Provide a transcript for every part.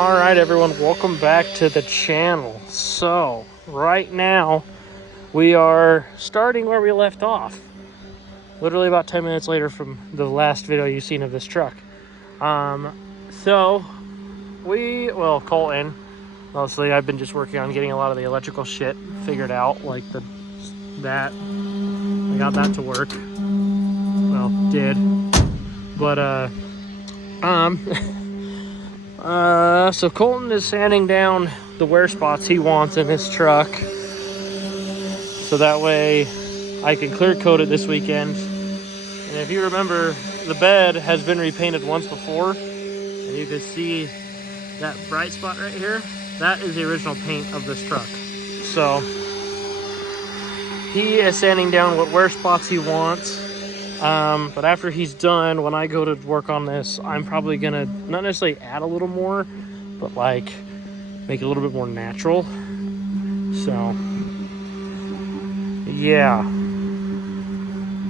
All right, everyone, welcome back to the channel. So right now we are starting where we left off, literally about 10 minutes later from the last video you've seen of this truck. Colton, mostly, I've been just working on getting a lot of the electrical shit figured out, like that. I got that to work. Well, did. But, so Colton is sanding down the wear spots he wants in his truck, so that way I can clear coat it this weekend. And if you remember, the bed has been repainted once before, and you can see that bright spot right here. That is the original paint of this truck. So he is sanding down what wear spots he wants. But after he's done, when I go to work on this, I'm probably gonna not necessarily add a little more, but like make it a little bit more natural. So yeah,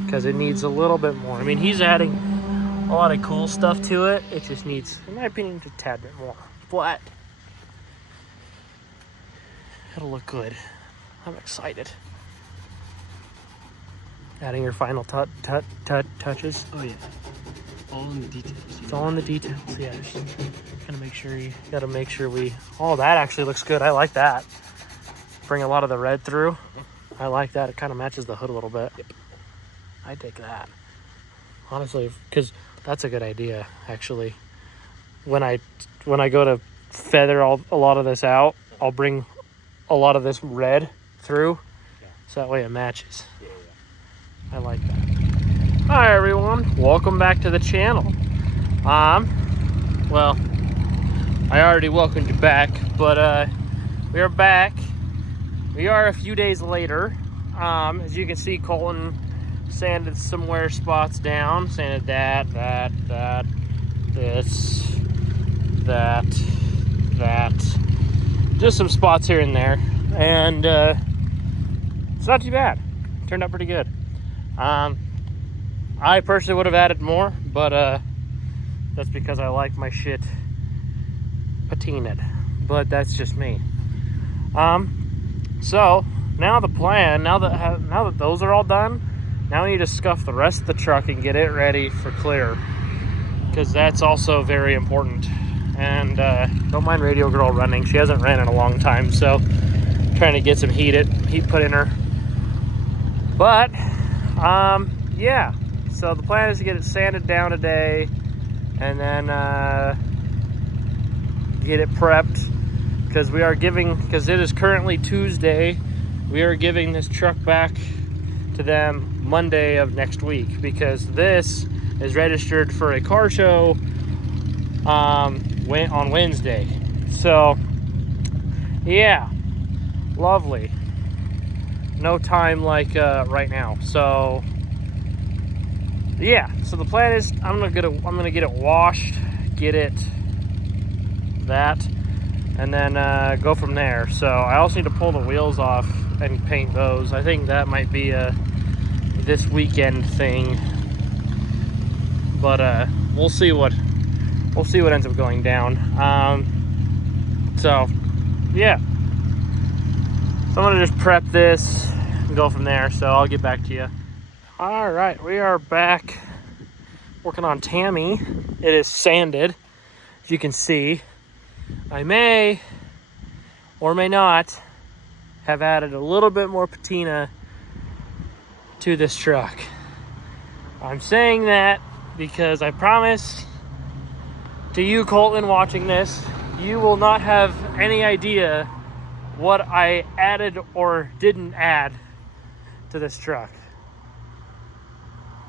because it needs a little bit more. I mean, he's adding a lot of cool stuff to it. It just needs, in my opinion, just a tad bit more. But it'll look good. I'm excited. Adding your final touches. Oh yeah, all in the details. It's all in the details. Yeah, just gotta make sure we. Oh, that actually looks good. I like that. Bring a lot of the red through. I like that. It kind of matches the hood a little bit. Yep. I dig that. Honestly, because that's a good idea. Actually, when I go to feather a lot of this out, I'll bring a lot of this red through, so that way it matches. Yeah. I like that. Hi everyone, welcome back to the channel. Well, I already welcomed you back, but we are back. We are a few days later. As you can see, Colton sanded some wear spots down. Sanded that, this, that. Just some spots here and there. And it's not too bad. Turned out pretty good. I personally would have added more, but that's because I like my shit patinaed. But that's just me. So now the plan, now that those are all done, now we need to scuff the rest of the truck and get it ready for clear, because that's also very important. And don't mind Radio Girl running. She hasn't ran in a long time, so trying to get some heat put in her. But yeah, so the plan is to get it sanded down today and then get it prepped, because it is currently Tuesday. We are giving this truck back to them Monday of next week, because this is registered for a car show on Wednesday. So yeah, lovely. No time like right now. So yeah, so the plan is I'm gonna get it washed, and then go from there. So I also need to pull the wheels off and paint those. I think that might be a this weekend thing, but we'll see what ends up going down. So yeah, so I'm gonna just prep this and go from there. So I'll get back to you. All right, we are back working on Tammy. It is sanded, as you can see. I may or may not have added a little bit more patina to this truck. I'm saying that because I promise to you, Colton, watching this, you will not have any idea what I added or didn't add to this truck.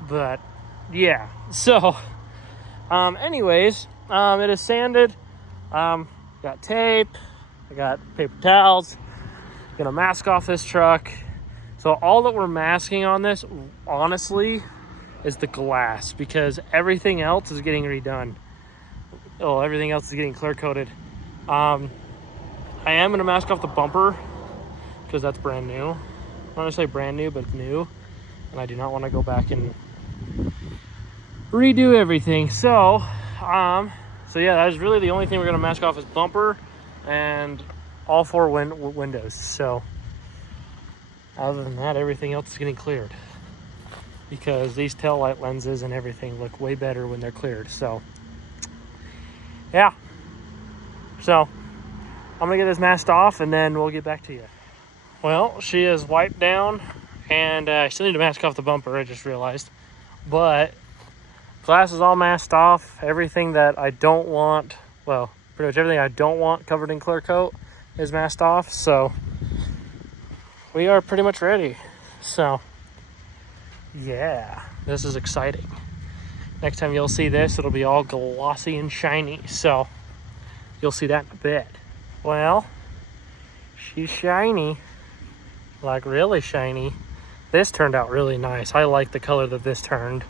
But yeah, so anyways, it is sanded. Got tape, I got paper towels, gonna mask off this truck. So all that we're masking on this, honestly, is the glass, because everything else is getting redone. Everything else is getting clear coated. I am gonna mask off the bumper, because that's brand new. Not necessarily brand new, but it's new, and I do not want to go back and redo everything. So So yeah, that is really the only thing we're gonna mask off is bumper and all 4 windows. So other than that, everything else is getting cleared because these tail light lenses and everything look way better when they're cleared. So yeah, so I'm gonna get this masked off and then we'll get back to you. Well, she is wiped down, and I still need to mask off the bumper, I just realized. But glass is all masked off. Everything that I don't want, well, pretty much everything I don't want covered in clear coat is masked off. So we are pretty much ready. So yeah, this is exciting. Next time you'll see this, it'll be all glossy and shiny. So you'll see that in a bit. Well, she's shiny. Like really shiny. This turned out really nice. I like the color that this turned.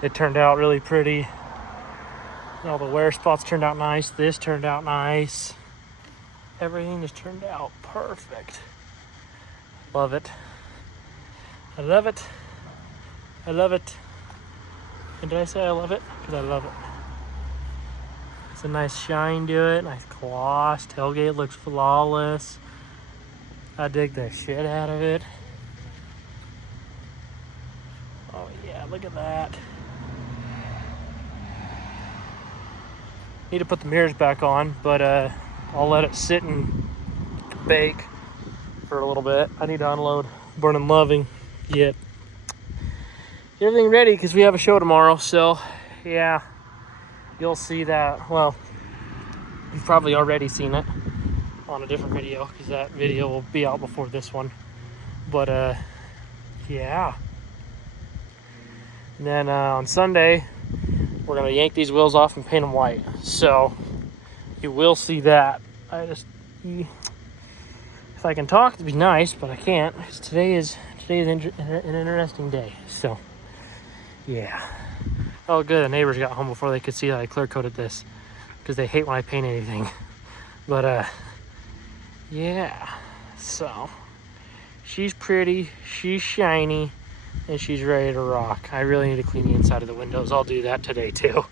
It turned out really pretty. All the wear spots turned out nice. This turned out nice. Everything just turned out perfect. Love it. I love it. I love it. And did I say I love it? Because I love it. It's a nice shine to it. Nice gloss. Tailgate looks flawless. I dig the shit out of it. Oh yeah, look at that. Need to put the mirrors back on, but I'll let it sit and bake for a little bit. I need to unload Burning Loving yet. Get everything ready because we have a show tomorrow. So yeah, you'll see that. Well, you've probably already seen it on a different video because that video will be out before this one. But yeah. And then on Sunday, we're gonna yank these wheels off and paint them white. So you will see that. If I can talk, it'd be nice, but I can't because today is an interesting day. So yeah. Oh good, the neighbors got home before they could see that I clear coated this because they hate when I paint anything. But yeah, so she's pretty, she's shiny, and she's ready to rock. I really need to clean the inside of the windows. I'll do that today too,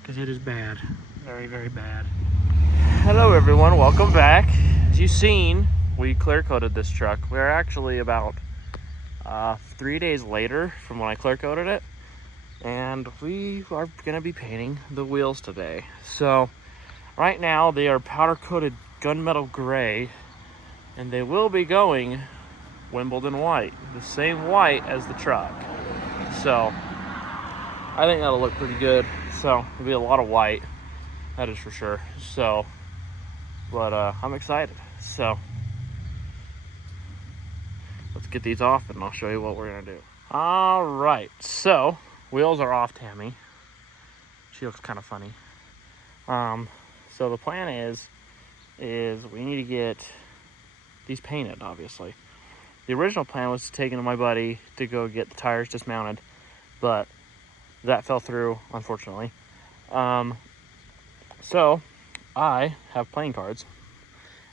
because it is bad. Very, very bad. Hello everyone, welcome back. As you've seen, we clear coated this truck. We're actually about 3 days later from when I clear coated it, and we are gonna be painting the wheels today. So right now they are powder coated gunmetal gray, and they will be going Wimbledon white, the same white as the truck. So I think that'll look pretty good. So it'll be a lot of white, that is for sure. So but I'm excited. So let's get these off and I'll show you what we're gonna do. All right, so wheels are off Tammy. She looks kind of funny. So the plan is we need to get these painted, obviously. The original plan was to take into my buddy to go get the tires dismounted, but that fell through, unfortunately. So I have playing cards.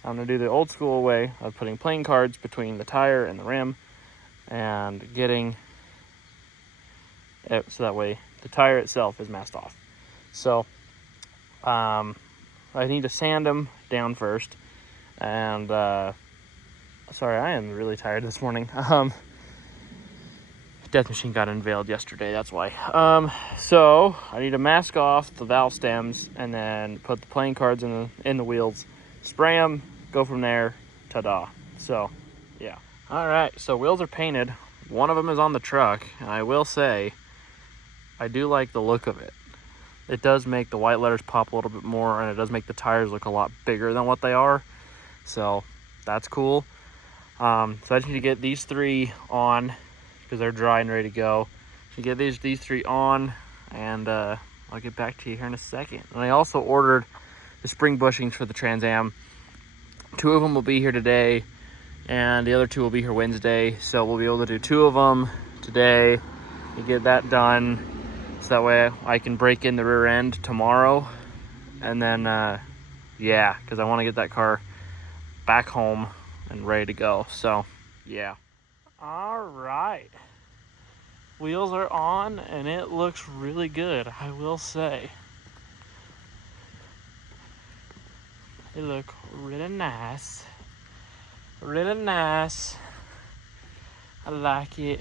I'm gonna do the old school way of putting playing cards between the tire and the rim and getting it so that way the tire itself is masked off. So I need to sand them down first, and sorry, I am really tired this morning. Death Machine got unveiled yesterday, that's why. So I need to mask off the valve stems and then put the playing cards in the wheels, spray them, go from there, ta-da. So yeah. All right, so wheels are painted. One of them is on the truck, and I will say I do like the look of it. It does make the white letters pop a little bit more, and it does make the tires look a lot bigger than what they are. So that's cool. So I just need to get these 3 on because they're dry and ready to go. So get these 3 on, and I'll get back to you here in a second. And I also ordered the spring bushings for the Trans Am. 2 of them will be here today, and the other 2 will be here Wednesday. So we'll be able to do 2 of them today and get that done. So that way I can break in the rear end tomorrow. And then, yeah, because I want to get that car back home and ready to go. So, yeah. All right. Wheels are on, and it looks really good, I will say. They look really nice. Really nice. I like it.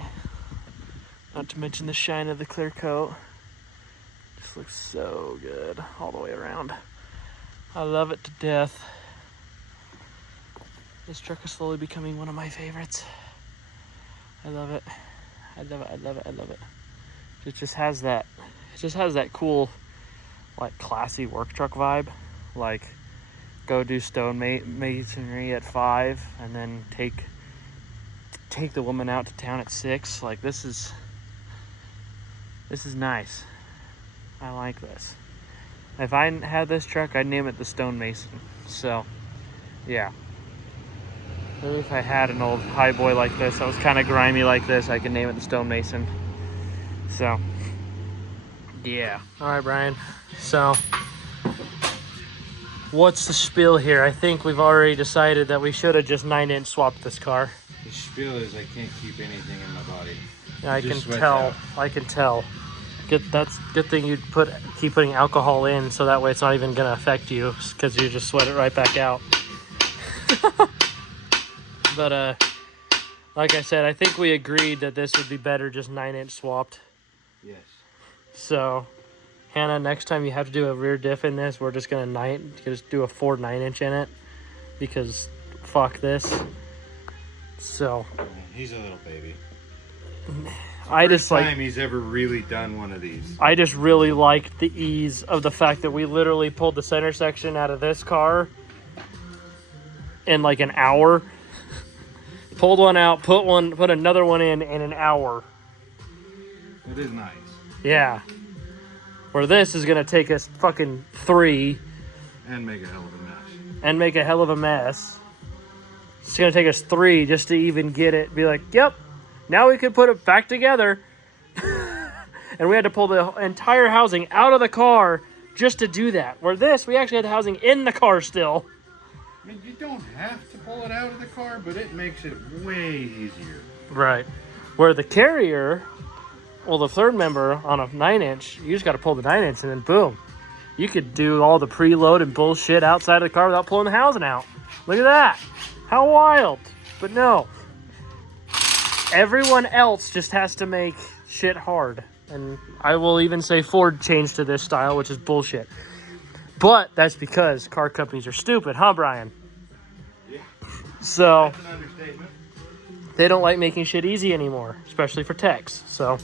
Not to mention the shine of the clear coat. Just looks so good all the way around. I love it to death. This truck is slowly becoming one of my favorites. I love it. I love it. I love it. I love it. It just has that cool, like, classy work truck vibe. Like, go do stone masonry at 5 and then take the woman out to town at 6. Like, this is nice. I like this. If I had this truck, I'd name it the Stone Mason. So, yeah. Maybe if I had an old high boy like this that was kind of grimy like this, I could name it the Stone Mason. So, yeah. All right, Brian. So, what's the spiel here? I think we've already decided that we should have just 9-inch swapped this car. The spiel is I can't keep anything in my body. Yeah, I can tell. I can tell. That's good thing you keep putting alcohol in, so that way it's not even gonna affect you, because you just sweat it right back out. But like I said, I think we agreed that this would be better just 9-inch swapped. Yes. So, Hannah, next time you have to do a rear diff in this, we're just gonna just do a Ford 9-inch in it, because fuck this. So he's a little baby. First time he's ever really done one of these. I just really liked the ease of the fact that we literally pulled the center section out of this car in like an hour. Pulled one out, put another one in an hour. It is nice. Yeah. Where this is gonna take us fucking 3 and make a hell of a mess. And make a hell of a mess. It's gonna take us 3 just to even get it. Be like, yep. Now we could put it back together. And we had to pull the entire housing out of the car just to do that. Where this, we actually had the housing in the car still. I mean, you don't have to pull it out of the car, but it makes it way easier. Right. Where the carrier, well, the third member on a 9-inch, you just got to pull the 9-inch and then boom. You could do all the preload and bullshit outside of the car without pulling the housing out. Look at that. How wild. But no. Everyone else just has to make shit hard. And I will even say Ford changed to this style, which is bullshit. But that's because car companies are stupid, huh, Brian? Yeah. So, that's an understatement. They don't like making shit easy anymore, especially for techs. So,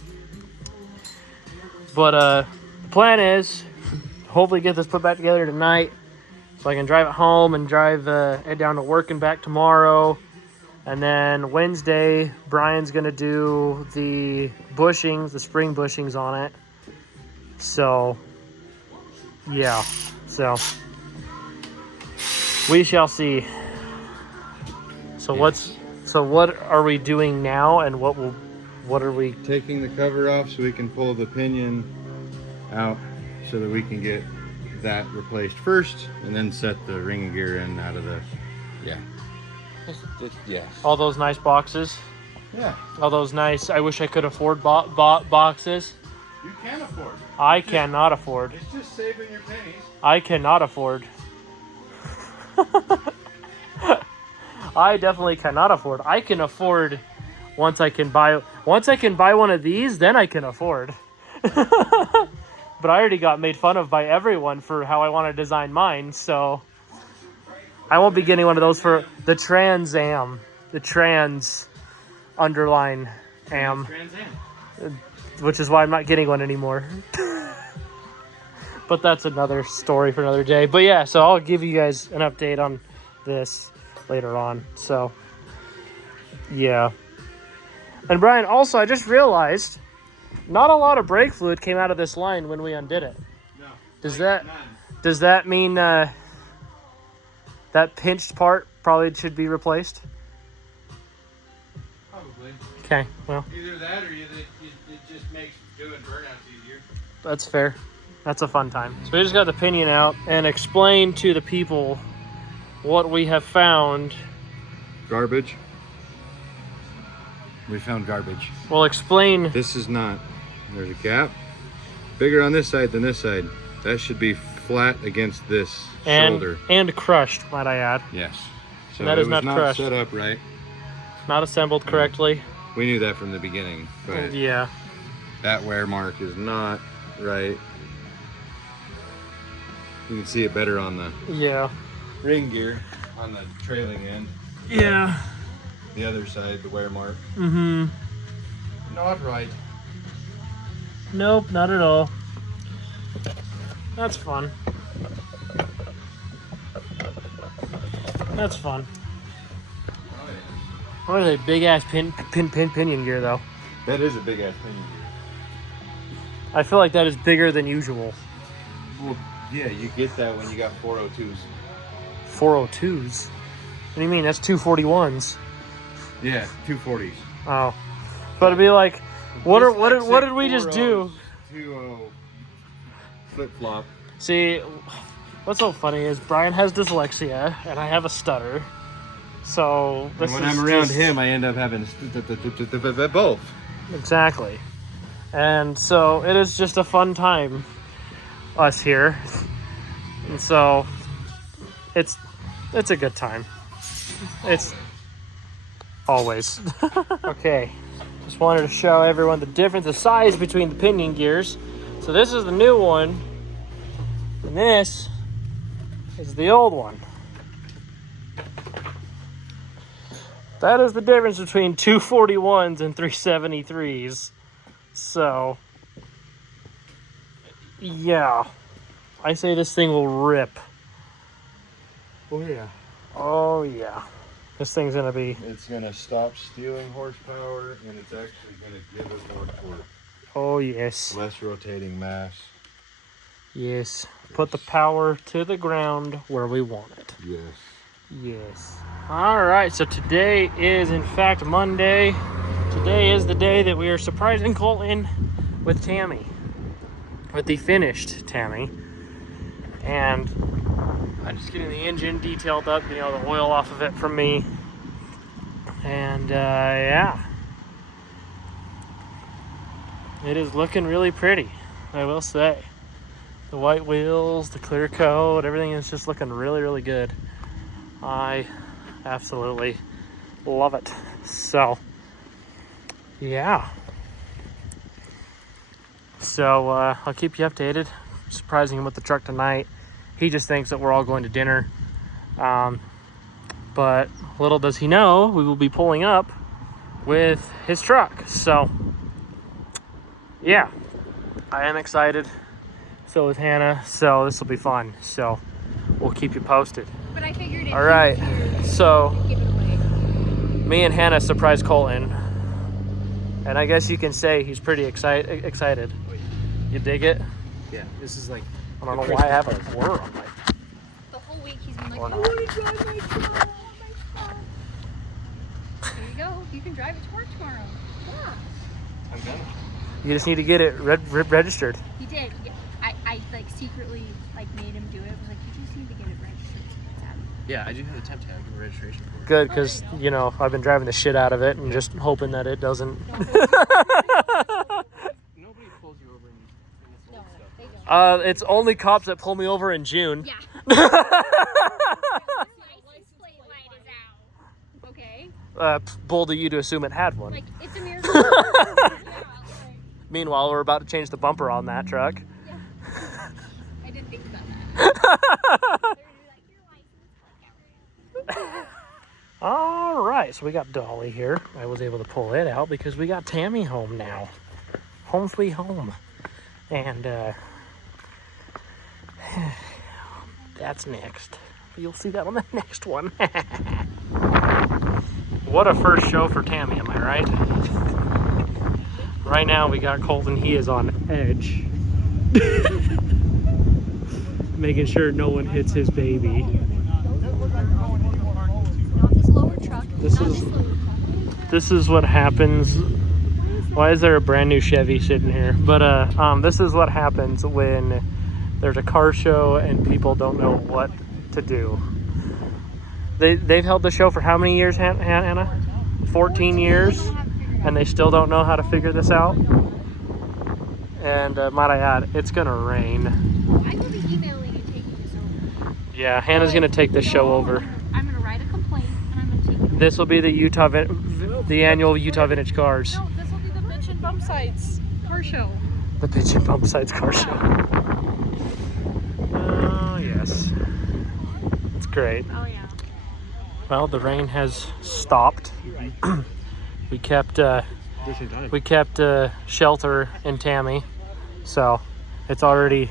but the plan is hopefully get this put back together tonight so I can drive it home and head down to work and back tomorrow. And then Wednesday, Brian's going to do the bushings, the spring bushings on it. So, yeah. So, we shall see. So yes. What are we doing now, and what are we... Taking the cover off so we can pull the pinion out so that we can get that replaced first and then set the ring gear in out of the... Yeah. Yes. All those nice boxes. Yeah. All those nice, I wish I could afford boxes. You can afford. I cannot afford. It's just saving your pennies. I cannot afford. I definitely cannot afford. I can afford once I can buy one of these, then I can afford. But I already got made fun of by everyone for how I want to design mine, so I won't be getting one of those for the Trans Am. The Trans underline Am. Trans Am. Which is why I'm not getting one anymore. But that's another story for another day. But yeah, so I'll give you guys an update on this later on. So, yeah. And Brian, also, I just realized not a lot of brake fluid came out of this line when we undid it. No. Does that mean that pinched part probably should be replaced? Probably. Okay, well. Either that or it just makes doing burnouts easier. That's fair. That's a fun time. So we just got the pinion out and explain to the people what we have found. Garbage. We found garbage. Well, explain. This is not. There's a gap. Bigger on this side than this side. That should be flat against this and, shoulder. And crushed, might I add. Yes. So that it is was not crushed. set up right. Not assembled correctly. We knew that from the beginning, but yeah, that wear mark is not right. You can see it better on the ring gear, on the trailing end. Yeah. The other side, the wear mark. Mm-hmm. Not right. Nope, not at all. That's fun. That's fun. Oh, yeah. What are they, big ass pinion gear though? That is a big ass pinion gear. I feel like that is bigger than usual. Well, yeah, you get that when you got 402s. 402s? What do you mean? That's 241s. Yeah, 240s. Oh, but it'd be like, what did we just do? 2.0 flip flop. See, what's so funny is Brian has dyslexia and I have a stutter. So And when I'm around him, I end up having both. Exactly. And so it is just a fun time, us here. And so it's a good time. It's always. Okay. Just wanted to show everyone the difference, the size between the pinion gears. So this is the new one, and this is the old one. That is the difference between 241s and 373s. So, yeah. I say this thing will rip. Oh yeah. Oh yeah. This thing's gonna be... It's gonna stop stealing horsepower, and it's actually gonna give us more torque. Oh yes. Less rotating mass. Yes. Put the power to the ground where we want it. Yes. Yes. Alright, so today is in fact Monday. Today is the day that we are surprising Colton with Tammy. With the finished Tammy. And I'm just getting the engine detailed up, the oil off of it from me. And yeah. It is looking really pretty, I will say. The white wheels, the clear coat, everything is just looking really, really good. I absolutely love it. So, yeah. So, I'll keep you updated. I'm surprising him with the truck tonight. He just thinks that we're all going to dinner. But little does he know, we will be pulling up with his truck. So, yeah. I am excited. So is Hannah. So this will be fun. So we'll keep you posted. But I figured all right. So me and Hannah surprised Colton. And I guess you can say he's pretty excited. You dig it? Yeah, this is like... I don't know why I have a blur on my... The whole week he's been like, Or I not. want to drive my truck. There you go. You can drive it to work tomorrow. Yeah. I'm done. You just need to get it registered. He did. Yeah. I like secretly like made him do it. I was like, you just need to get it registered. It's out. Yeah, I do have the temp tag and registration for it. Good, because, I've been driving the shit out of it and just hoping that it doesn't... Nobody pulls you over in this No, old stuff. they don't. It's only cops that pull me over in June. Yeah. License plate light is out. Okay. Bold of you to assume it had one. Like it's a miracle. Yeah, like, Meanwhile, we're about to change the bumper on that truck. yeah. I didn't think about that. They're like, your license plate out. All right, so we got Dolly here. I was able to pull it out because we got Tammy home now. Home sweet home. And that's next. You'll see that on the next one. What a first show for Tammy, am I right? Right now we got Colton, he is on edge. Making sure no one hits his baby. Not this lower truck. This is what happens. Why is there a brand new Chevy sitting here? But this is what happens when there's a car show and people don't know what to do. They've held the show for how many years, Hannah? 14 years, and they still don't know how to figure this out. And might I add, it's gonna rain. I will be emailing Yeah, Hannah's gonna take this show over. I'm gonna write a complaint and I'm gonna take it over. This will be the annual Utah Vintage Cars. No, this will be the bitch and bump sites car show. The Bitch and Bump Sides Car Show. Oh, yes. It's great. Oh yeah. Well, the rain has stopped. we kept shelter in Tammy, so it's already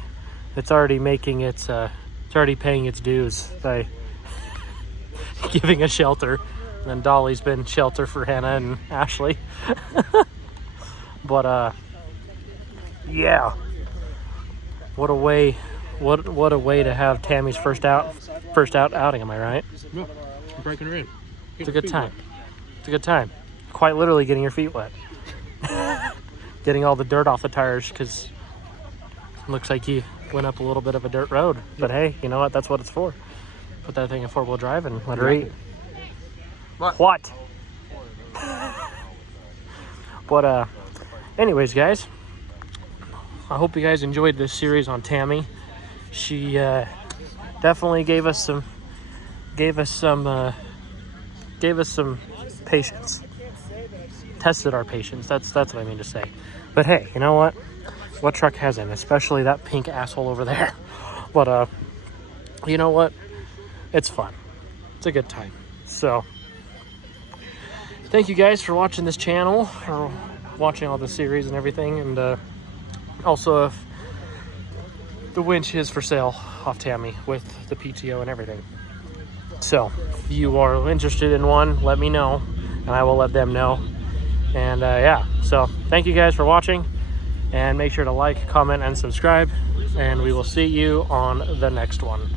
making it's already paying its dues by giving us shelter. And then Dolly's been shelter for Hannah and Ashley. But yeah, what a way to have Tammy's first out outing, am I right? No, I'm breaking her in. It's a good time. It's a good time. Quite literally getting your feet wet. Getting all the dirt off the tires, because it looks like you went up a little bit of a dirt road. But hey, you know what? That's what it's for. Put that thing in four-wheel drive and let her eat. What? But anyways, guys, I hope you guys enjoyed this series on Tammy. She definitely gave us some patience. Tested our patience. That's what I mean to say. But hey, you know what? What truck hasn't? Especially that pink asshole over there. But you know what? It's fun. It's a good time. So thank you guys for watching this channel, or watching all the series and everything. And also, if the winch is for sale off Tammy with the PTO and everything. So if you are interested in one, let me know and I will let them know. And yeah, so thank you guys for watching, and make sure to like, comment, and subscribe, and we will see you on the next one.